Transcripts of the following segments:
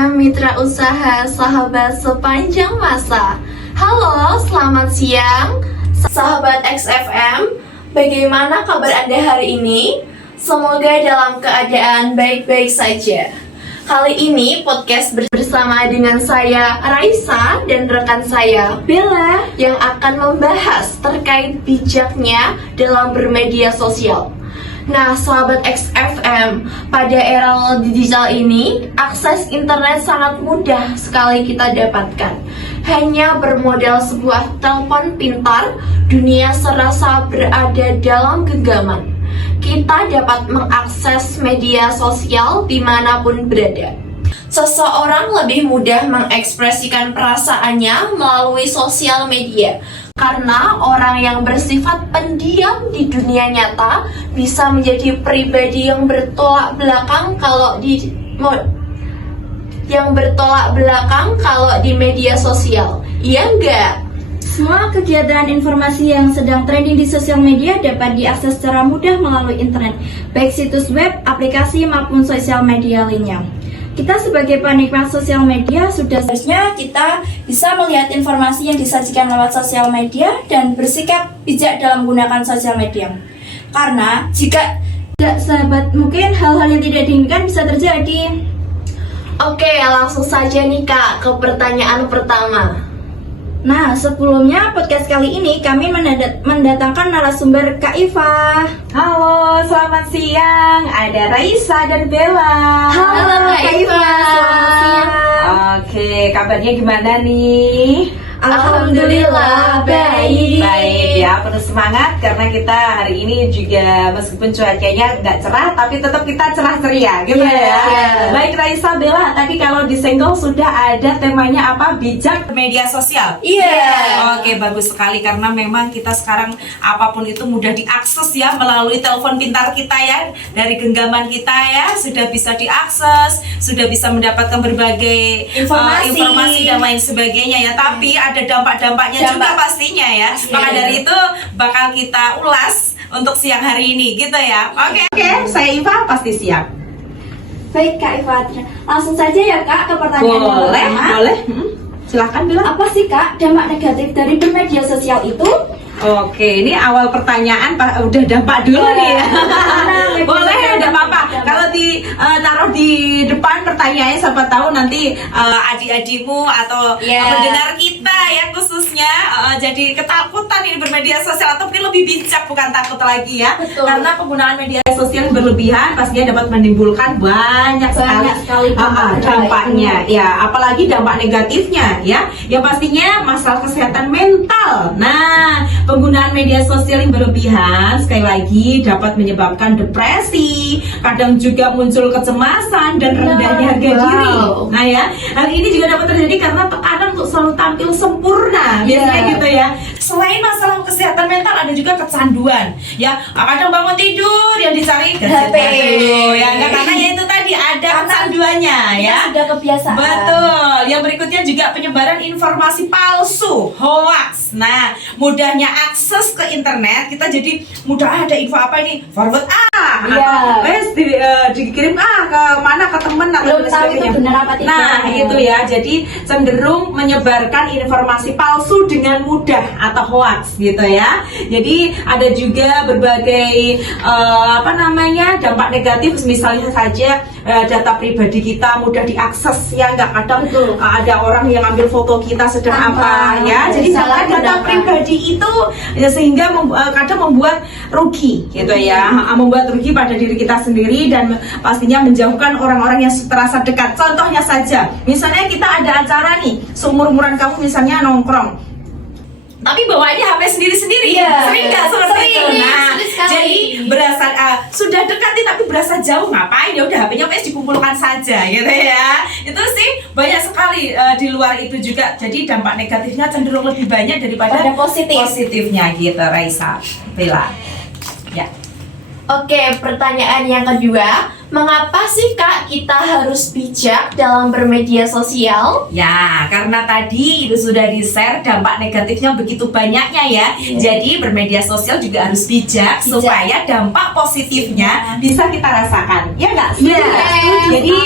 XFM Mitra Usaha Sahabat Sepanjang Masa. Halo, selamat siang Sahabat XFM. Bagaimana kabar Anda hari ini? Semoga dalam keadaan baik-baik saja. Kali ini podcast bersama dengan saya Raisa dan rekan saya Bella yang akan membahas terkait bijaknya dalam bermedia sosial. Nah, sahabat XFM, pada era digital ini, akses internet sangat mudah sekali kita dapatkan. Hanya bermodal sebuah telepon pintar, dunia serasa berada dalam genggaman. Kita dapat mengakses media sosial dimanapun berada. Seseorang lebih mudah mengekspresikan perasaannya melalui sosial media. Karena orang yang bersifat pendiam di dunia nyata bisa menjadi pribadi yang bertolak belakang kalau di media sosial. Iya enggak? Semua kegiatan informasi yang sedang trending di sosial media dapat diakses secara mudah melalui internet, baik situs web, aplikasi maupun sosial media lainnya. Kita sebagai penikmat sosial media sudah seharusnya kita bisa melihat informasi yang disajikan lewat sosial media dan bersikap bijak dalam menggunakan sosial media. Karena jika tidak sahabat, mungkin hal-hal yang tidak diinginkan bisa terjadi. Oke, langsung saja nih Kak ke pertanyaan pertama. Nah, sebelumnya podcast kali ini kami mendatangkan narasumber Kak Iva. Halo, selamat siang. Ada Raisa dan Bella. Halo Kak Iva. Selamat siang. Oke, kabarnya gimana nih? Alhamdulillah baik. Baik ya, penuh semangat karena kita hari ini juga meskipun cuacanya nggak cerah, tapi tetap kita cerah ceria, gitu ya. Baik Raisa, Bella, tadi kalau disenggol sudah ada temanya apa? Bijak media sosial. Oke, bagus sekali karena memang kita sekarang apapun itu mudah diakses ya melalui telepon pintar kita ya, dari genggaman kita ya sudah bisa diakses, sudah bisa mendapatkan berbagai informasi dan lain sebagainya ya. Tapi ada dampak-dampaknya juga pastinya ya. Maka dari itu bakal kita ulas untuk siang hari ini gitu ya. Oke, saya Iva pasti siap. Baik Kak Iva, langsung saja ya Kak ke pertanyaan yang pertama. Boleh. Silahkan bilang. Apa sih Kak dampak negatif dari bermedia sosial itu? Oke, ini awal pertanyaan udah dampak dulu nih ya. Boleh, tidak apa-apa. Kalau taruh di depan pertanyaannya, siapa tahu nanti adik-adikmu atau pendengar kita ya khususnya jadi ketakutan ini bermedia sosial atau mungkin lebih bijak, bukan takut lagi ya. Betul. Karena penggunaan media sosial yang berlebihan pastinya dapat menimbulkan banyak sekali dampaknya. Ya, apalagi dampak negatifnya ya. Yang pastinya masalah kesehatan mental. Nah, penggunaan media sosial yang berlebihan sekali lagi dapat menyebabkan depresi, kadang juga muncul kecemasan dan rendahnya harga diri. Nah ya, hal ini juga dapat terjadi karena tekanan untuk selalu tampil sempurna, biasanya gitu ya. Selain masalah kesehatan mental, ada juga kecanduan. Ya, kadang bangun tidur yang dicari gadget dulu, ya karena ya itu tadi ada kecanduannya ya. Sudah kebiasaan. Betul. Yang berikutnya juga penyebaran informasi palsu, hoax. Nah, mudahnya akses ke internet, kita jadi mudah ada info apa ini, forward atau dikirim ke mana, ke temen atau belum tahu itu benar apa tidak. Nah itu ya, jadi cenderung menyebarkan informasi palsu dengan mudah atau hoax gitu ya. Jadi ada juga berbagai dampak negatif, misalnya saja data pribadi kita mudah diakses ya, nggak kadang ada orang yang ambil foto kita sedang apa ya. Jadi salah data pribadi itu ya, sehingga kadang membuat rugi gitu ya, membuat rugi pada diri kita sendiri dan pastinya menjauhkan orang-orang yang terasa dekat. Contohnya saja, misalnya kita ada acara nih, seumur-umuran kamu misalnya nongkrong, tapi bawaannya HP sendiri-sendiri, sering nggak seperti itu? Nah, jadi berasa sudah dekat nih tapi berasa jauh, ngapain ya udah HP-nya dikumpulkan saja gitu ya. Itu sih banyak sekali di luar itu juga. Jadi dampak negatifnya cenderung lebih banyak daripada positifnya gitu, Raisa, Bella. Ya. Oke, pertanyaan yang kedua, Mengapa sih Kak kita harus bijak dalam bermedia sosial? Ya, karena tadi itu sudah di-share dampak negatifnya begitu banyaknya ya. Jadi bermedia sosial juga harus bijak supaya dampak positifnya bisa kita rasakan. Ya nggak? Iya. Jadi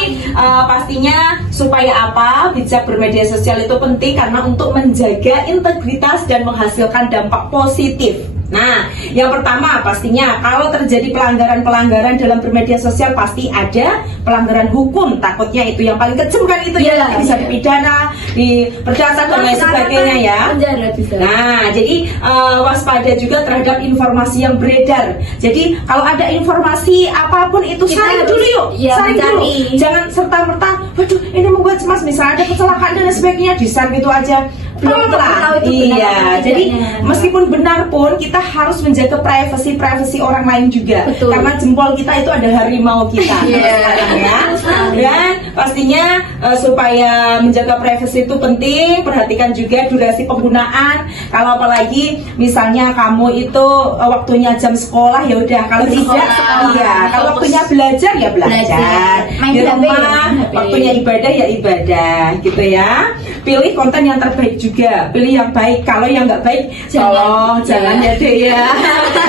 pastinya supaya apa? Bijak bermedia sosial itu penting karena untuk menjaga integritas dan menghasilkan dampak positif. Nah, yang pertama pastinya kalau terjadi pelanggaran-pelanggaran dalam bermedia sosial pasti ada pelanggaran hukum. Takutnya itu yang paling kejam kan itu ya, nanti bisa dipidana, dipercayakan dan lain sebagainya ya. Penjara bisa. Nah, jadi waspada juga terhadap informasi yang beredar. Jadi kalau ada informasi apapun itu Kita saring harus, dulu yuk, ya, saring dulu. mencari. Jangan serta-merta, waduh ini membuat cemas misalnya ada kecelakaan dan lain sebagainya, di-share gitu aja. Belum Tolonglah. tahu itu benar Iya, atau jadi tidaknya. meskipun benar pun kita harus menjaga privasi orang lain juga. Betul. Karena jempol kita itu adalah harimau kita. Iya. Sekarang ya. Betul. Dan pastinya supaya menjaga privasi itu penting, perhatikan juga durasi penggunaan. Kalau apalagi misalnya kamu itu waktunya jam sekolah ya udah, kalau Jam tidak sekolah. ya, kalau Fokus. waktunya belajar ya belajar. Main Di HP, rumah main HP. waktunya ibadah ya ibadah gitu ya. Pilih konten yang terbaik juga, pilih yang baik. Kalau yang nggak baik, jangan ya deh ya.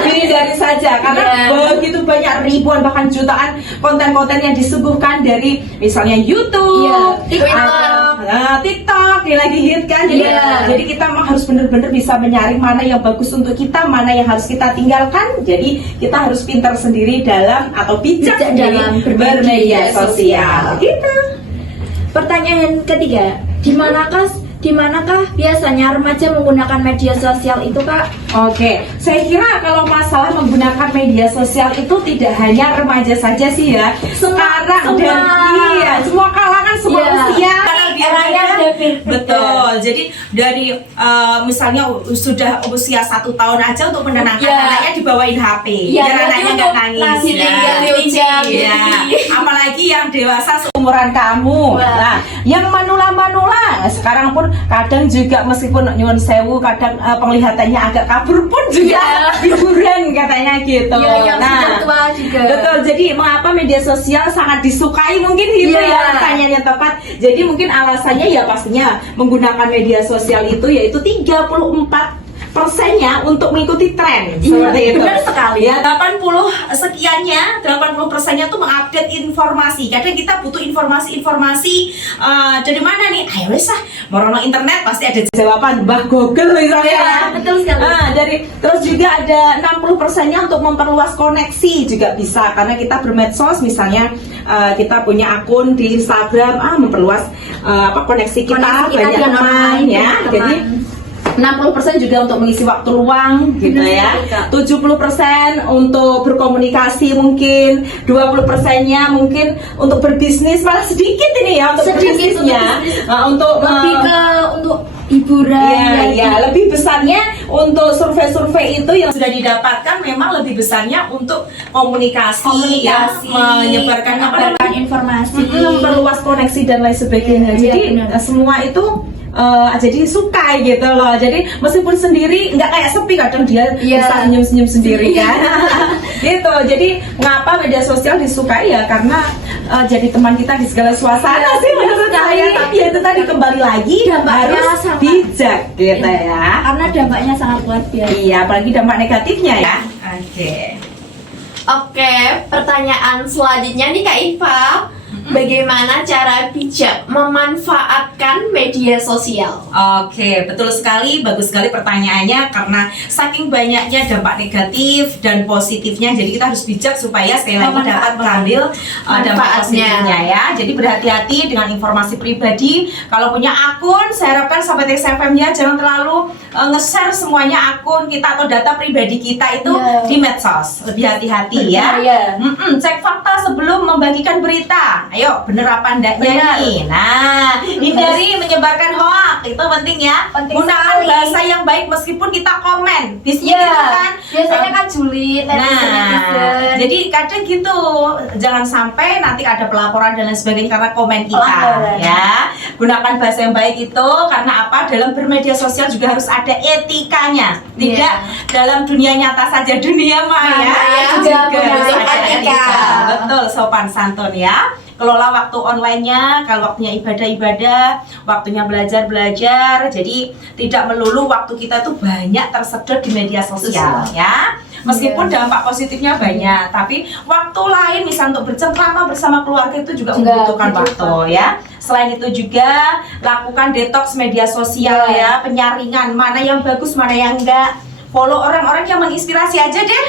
Hindari saja karena begitu banyak ribuan bahkan jutaan konten-konten yang disuguhkan dari misalnya YouTube, TikTok yang lagi hit kan. Jadi kita memang harus benar-benar bisa menyaring mana yang bagus untuk kita, mana yang harus kita tinggalkan. Jadi kita harus pintar sendiri dalam atau bijak dalam bermedia sosial. Gitu. Pertanyaan ketiga, di manakah biasanya remaja menggunakan media sosial itu, Kak? Oke, saya kira kalau masalah menggunakan media sosial itu tidak hanya remaja saja sih ya. Sekarang semua kalangan, semua usia. Betul. Jadi dari misalnya sudah usia 1 tahun aja untuk menenangkan anaknya dibawain HP, biar anaknya nggak nangis. Ya. Apalagi yang dewasa seumuran kamu. Nah, yang manula-manula sekarang pun kadang juga meskipun nyuwun sewu kadang penglihatannya agak kabur pun juga hiburan katanya gitu. Yang sudah tua juga. Betul. Jadi mengapa media sosial sangat disukai mungkin gitu ya, pertanyaannya tepat. Jadi mungkin alasannya ya pastinya menggunakan media sosial itu yaitu 34%-nya untuk mengikuti tren seperti itu. Benar sekali. Ya, 80%-nya tuh mengupdate informasi. Kadang kita butuh informasi dari mana nih? Ayo wes merono internet pasti ada jawaban Mbah Google misalnya. Betul sekali. Terus juga ada 60%-nya untuk memperluas koneksi juga bisa karena kita bermedsos misalnya kita punya akun di Instagram memperluas koneksi kita banyak teman ya. Jadi 60% juga untuk mengisi waktu luang gitu ya. 70% untuk berkomunikasi mungkin, 20%-nya mungkin untuk berbisnis, malah sedikit ini ya untuk berbisnisnya. Untuk hiburan. Lebih besarnya untuk survei-survei itu yang sudah didapatkan memang lebih besarnya untuk komunikasi. Menyebarkan informasi, memperluas koneksi dan lain sebagainya. Jadi semua itu jadi suka gitu loh. Jadi meskipun sendiri nggak kayak sepi, kadang dia bisa senyum-senyum sendiri kan. Gitu. Jadi mengapa media sosial disukai ya karena jadi teman kita di segala suasana sih menurut saya. Tapi ya itu tadi kembali lagi harus bijak gitu ya. Karena dampaknya sangat luar biasa. Iya, apalagi dampak negatifnya ya. Oke, pertanyaan selanjutnya nih Kak Iva. Bagaimana cara bijak memanfaatkan media sosial? Oke, betul sekali, bagus sekali pertanyaannya karena saking banyaknya dampak negatif dan positifnya, jadi kita harus bijak supaya sekali lagi dapat mengambil dampak positifnya ya. Jadi berhati-hati dengan informasi pribadi. Kalau punya akun, saya harapkan sahabat XFM-nya jangan terlalu nge-share semuanya akun kita atau data pribadi kita itu di medsos. Lebih hati-hati ya. Cek fakta sebelum membagikan berita. Ayo, bener apa enggaknya nih? Nah, hindari menyebarkan hoax, itu penting ya. Gunakan bahasa yang baik meskipun kita komen. Biasanya gitu kan. Biasanya kan julid, netizen. Jadi kadang gitu, jangan sampai nanti ada pelaporan dan lain sebagainya karena komen kita. Ya. gunakan bahasa yang baik itu karena apa? Dalam bermedia sosial juga harus ada etikanya. Tidak dalam dunia nyata saja, dunia maya juga harus harus ada etika. etika. Betul, sopan santun ya. Kelola waktu online-nya, kalau waktunya ibadah-ibadah, waktunya belajar-belajar. Jadi tidak melulu waktu kita tuh banyak tersedot di media sosial ya. Meskipun dampak positifnya banyak, tapi waktu lain misal untuk bercengkrama bersama keluarga itu juga membutuhkan waktu ya. Selain itu juga lakukan detox media sosial ya, penyaringan mana yang bagus, mana yang enggak. Follow orang-orang yang menginspirasi aja deh.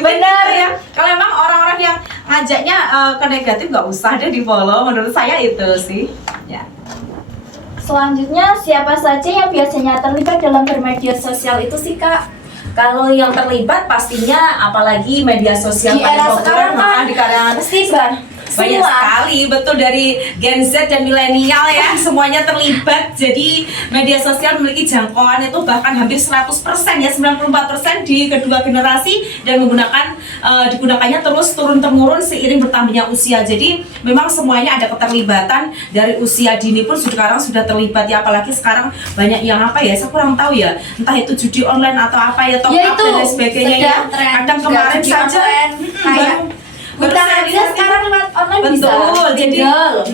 Benar ya. Kalau emang orang-orang yang ngajaknya ke negatif nggak usah deh di follow. Menurut saya itu sih. Ya. Selanjutnya, siapa saja yang biasanya terlibat dalam bermedia sosial itu sih Kak? Kalau yang terlibat pastinya apalagi media sosial Di era sekarang kan di kalangan pasti banyak sekali, betul, dari Gen Z dan milenial ya, semuanya terlibat. Jadi media sosial memiliki jangkauan itu bahkan hampir 100% ya, 94% di kedua generasi dan digunakannya terus turun-temurun seiring bertambahnya usia. Jadi memang semuanya ada keterlibatan, dari usia dini pun sekarang sudah terlibat ya, apalagi sekarang banyak yang apa ya, saya kurang tahu ya, entah itu judi online atau apa ya, top Ya, up itu dan lain sebagainya ya. Kadang kemarin saja kayak bukan aja sekarang lewat online bisa. Betul, jadi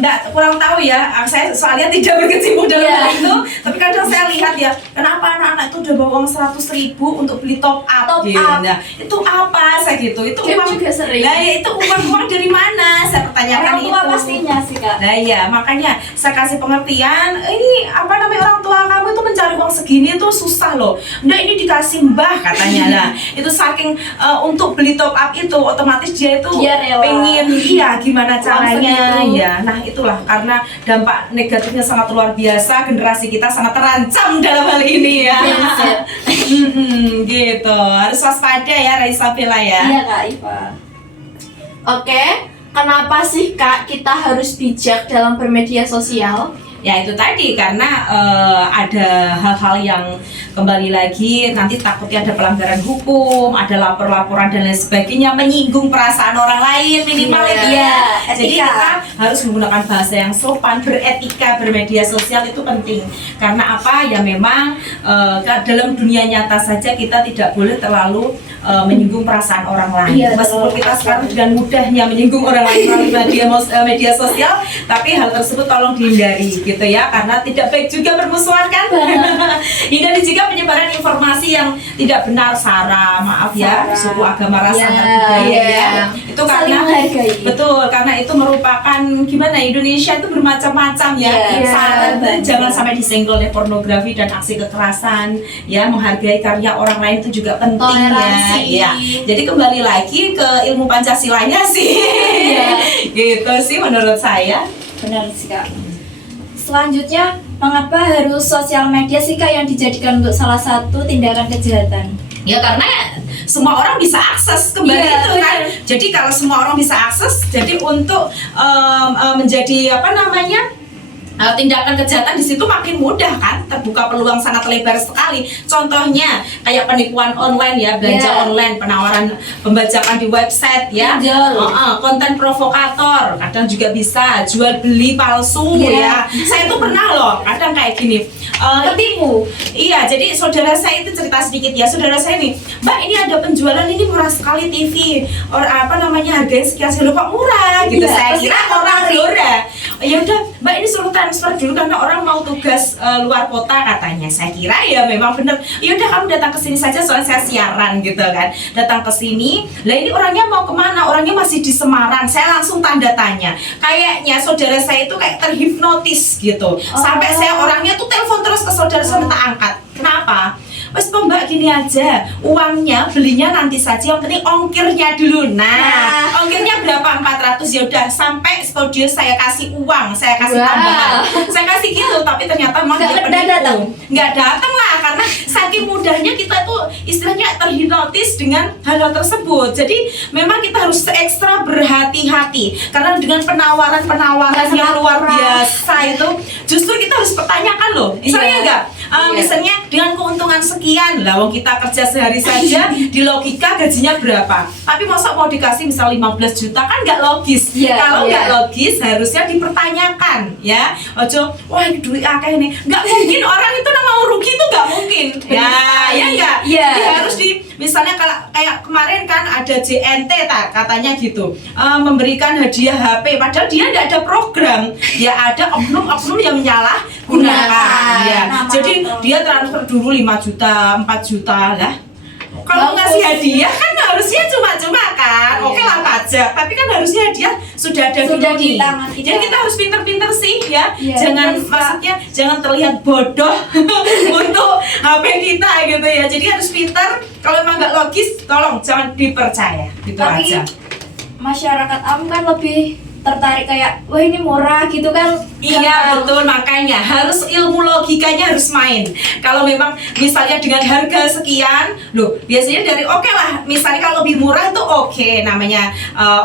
enggak kurang tahu ya. Saya soalnya tidak berkecimpung dalam hal itu, tapi kadang saya lihat ya, kenapa anak-anak itu udah bawa uang 100.000 untuk beli top up gitu. Nah, itu apa saya gitu? Itu Saya uang juga sering. Nah, ya, itu uang dari mana? Saya pertanyakan Orang tua itu. pastinya sih Kak. Nah ya, makanya saya kasih pengertian, ini apa namanya, orang tua kamu itu mencari uang segini itu susah loh. Udah ini dikasih mbah katanya lah. Itu saking untuk beli top up itu otomatis dia itu Dia rela. pengen gimana caranya segitu. ya. Nah itulah karena dampak negatifnya sangat luar biasa, generasi kita sangat terancam dalam hal ini ya. Gitu, harus waspada ya Raisa Bella ya. Iya Kak Iva. Oke, kenapa sih Kak kita harus bijak dalam bermedia sosial? Ya itu tadi karena ada hal-hal yang kembali lagi nanti takutnya ada pelanggaran hukum, ada lapor-laporan dan lain sebagainya, menyinggung perasaan orang lain minimal itu ya. Jadi etika. kita harus menggunakan bahasa yang sopan, beretika, bermedia sosial itu penting. Karena apa? Ya memang dalam dunia nyata saja kita tidak boleh terlalu menyinggung perasaan orang lain. Iya, Meskipun terlalu kita kasar. sekarang dengan mudahnya menyinggung orang lain melalui media sosial, tapi hal tersebut tolong dihindari gitu ya, karena tidak baik juga bermusuhan kan. Hindari juga penyebaran informasi yang tidak benar, sara, maaf ya, Sara. suku, agama, ras, Ya, antar budaya ya. ya. Itu Saling karena menghargai. betul, karena itu merupakan gimana, Indonesia itu bermacam-macam ya. Iya, Saran betul. jangan sampai disenggol oleh pornografi dan aksi kekerasan ya, menghargai karya orang lain itu juga penting Toleransi. ya. Jadi kembali lagi ke ilmu Pancasilanya sih. Gitu sih menurut saya. Benar sih Kak. Selanjutnya, mengapa harus sosial media sih Kak yang dijadikan untuk salah satu tindakan kejahatan? Ya karena semua orang bisa akses kembali Iya, itu kan. Jadi kalau semua orang bisa akses, jadi untuk menjadi apa namanya, tindakan kejahatan di situ makin mudah kan, terbuka peluang sangat lebar sekali. Contohnya kayak penipuan online ya, belanja Yeah. online, penawaran pembajakan di website ya, Pinjol. konten provokator, kadang juga bisa jual beli palsu Yeah. ya. Saya tuh pernah loh, kadang kayak gini. Ketipu. Iya, jadi saudara saya itu cerita sedikit ya. Saudara saya nih, Mbak ini ada penjualan ini murah sekali TV. Apa namanya, harganya sekian kok murah gitu. Iya, Saya pasti kira kan orang tertarik. Blora. Ya udah, Mbak ini suruh transfer dulu karena orang mau tugas luar kota katanya. Saya kira ya memang bener. Ya udah kamu datang ke sini saja soalnya saya siaran gitu kan. Datang ke sini. Lah ini orangnya mau kemana? Orangnya masih di Semarang. Saya langsung tanda tanya. Kayaknya saudara saya itu kayak terhipnotis gitu. Sampai saya orangnya tuh telepon terus ke saudara saya minta angkat. Kenapa? Wes Mbak gini aja, uangnya belinya nanti saja, yang penting ongkirnya dulu. Nah, ongkirnya berapa? 400 ya udah, sampai studio saya kasih uang, saya kasih Wah. tambahan. Saya kasih gitu, tapi ternyata memang dia Nggak datang. nggak datang lah, karena saking mudahnya kita tuh istilahnya terhipnotis dengan hal-hal tersebut. Jadi memang kita harus ekstra berhati-hati karena dengan penawaran-penawaran yang luar biasa itu, justru kita harus pertanyakan loh. Misalnya enggak, Misalnya dengan keuntungan sekian lah, wong kita kerja sehari saja di logika gajinya berapa, tapi masa mau dikasih misal 15 juta kan nggak logis. Kalau nggak logis harusnya dipertanyakan ya. Ojo, wah ini duit akeh ini, nggak mungkin orang itu mau rugi itu nggak mungkin ya enggak. Jadi harus misalnya kalau kayak kemarin kan ada JNT katanya gitu, memberikan hadiah HP padahal dia tidak ada program, ya ada oknum-oknum yang menyalahgunakan ya. Jadi dia transfer dulu 5 juta 4 juta lah. Kalau ngasih hadiah kan harusnya cuma-cuma kan, oke lah pajak, tapi kan harusnya hadiah sudah ada di nih. tangan kita. Jadi kita harus pinter-pinter sih ya, maksudnya jangan terlihat bodoh untuk HP kita gitu ya. Jadi harus pinter, kalau emang nggak logis, tolong jangan dipercaya gitu aja. Masyarakat awam kan lebih tertarik kayak, wah ini murah gitu kan. Iya betul, makanya harus ilmu logikanya harus main. Kalau memang misalnya dengan harga sekian, loh biasanya dari oke lah, misalnya kalau lebih murah itu oke, namanya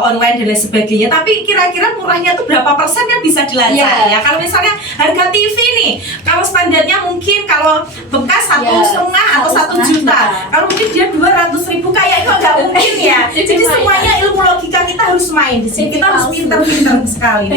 online dan lain sebagainya. Tapi kira-kira murahnya tuh berapa persen kan bisa dilacak ya. Kalau misalnya harga TV nih, kalau standarnya mungkin kalau bekas 1,5 atau 1 juta, kalau mungkin dia 200.000 kayak itu agak mungkin ya. Jadi semuanya ilmu logika kita harus main di sini. Kita harus pinter-pinter sekali.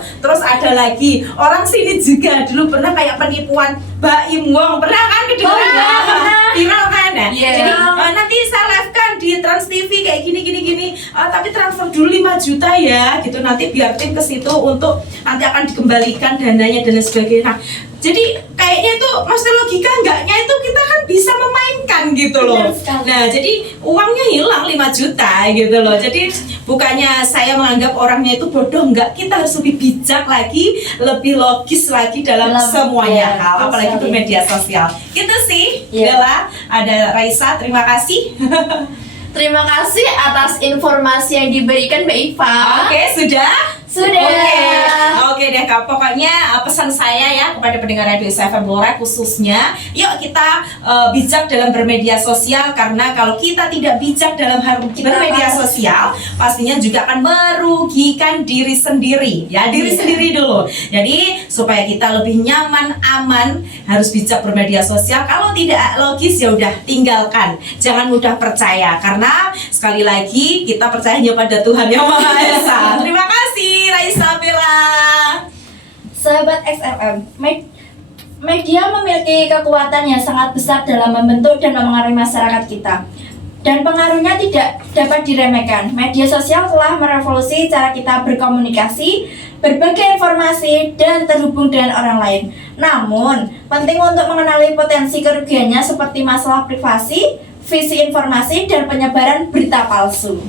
Terus ada lagi orang sini juga dulu pernah kayak penipuan Baim Wong, pernah kan kedengeran? Viral kan ya? Jadi nanti saya live kan di Trans TV kayak gini, tapi transfer dulu 5 juta ya gitu, nanti biar tim ke situ untuk nanti akan dikembalikan dananya dan lain sebagainya. Nah, jadi kayaknya itu maksudnya logika enggaknya itu kita kan bisa memainkan gitu loh. Nah jadi uangnya hilang 5 juta gitu loh. Jadi bukannya saya menganggap orangnya itu bodoh, enggak, kita harus lebih bijak lagi, lebih logis lagi dalam semuanya hal, apalagi itu media sosial. Gitu sih Bella, ada Raisa, terima kasih. Terima kasih atas informasi yang diberikan Mbak Iva. Oke, sudah? Oke deh Kak, pokoknya pesan saya ya kepada pendengar Radio SFM Blora khususnya, yuk kita bijak dalam bermedia sosial, karena kalau kita tidak bijak dalam bermedia sosial pastinya juga akan merugikan diri sendiri ya, sendiri dulu. Jadi supaya kita lebih nyaman, aman, harus bijak bermedia sosial. Kalau tidak logis ya udah tinggalkan, jangan mudah percaya, karena sekali lagi kita percaya hanya pada Tuhan Yang Maha Esa. Terima kasih Raisa, Bella. Sahabat XFM, media memiliki kekuatan yang sangat besar dalam membentuk dan memengaruhi masyarakat kita. Dan pengaruhnya tidak dapat diremehkan. Media sosial telah merevolusi cara kita berkomunikasi, berbagi informasi, dan terhubung dengan orang lain. Namun, penting untuk mengenali potensi kerugiannya seperti masalah privasi, visi informasi, dan penyebaran berita palsu.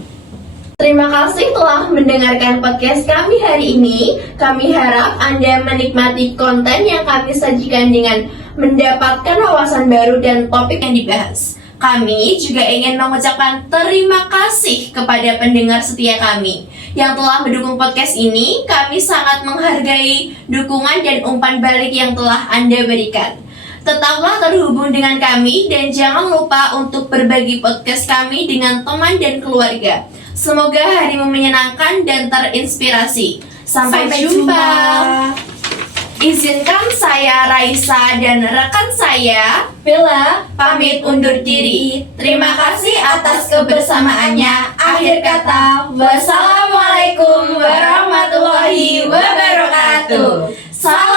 Terima kasih telah mendengarkan podcast kami hari ini. Kami harap Anda menikmati konten yang kami sajikan dengan mendapatkan wawasan baru dan topik yang dibahas. Kami juga ingin mengucapkan terima kasih kepada pendengar setia kami yang telah mendukung podcast ini. Kami sangat menghargai dukungan dan umpan balik yang telah Anda berikan. Tetaplah terhubung dengan kami dan jangan lupa untuk berbagi podcast kami dengan teman dan keluarga. Semoga harimu menyenangkan dan terinspirasi. Sampai jumpa. Izinkan saya Raisa dan rekan saya Bella pamit undur diri. Terima kasih atas kebersamaannya. Akhir kata, wassalamualaikum warahmatullahi wabarakatuh. Salam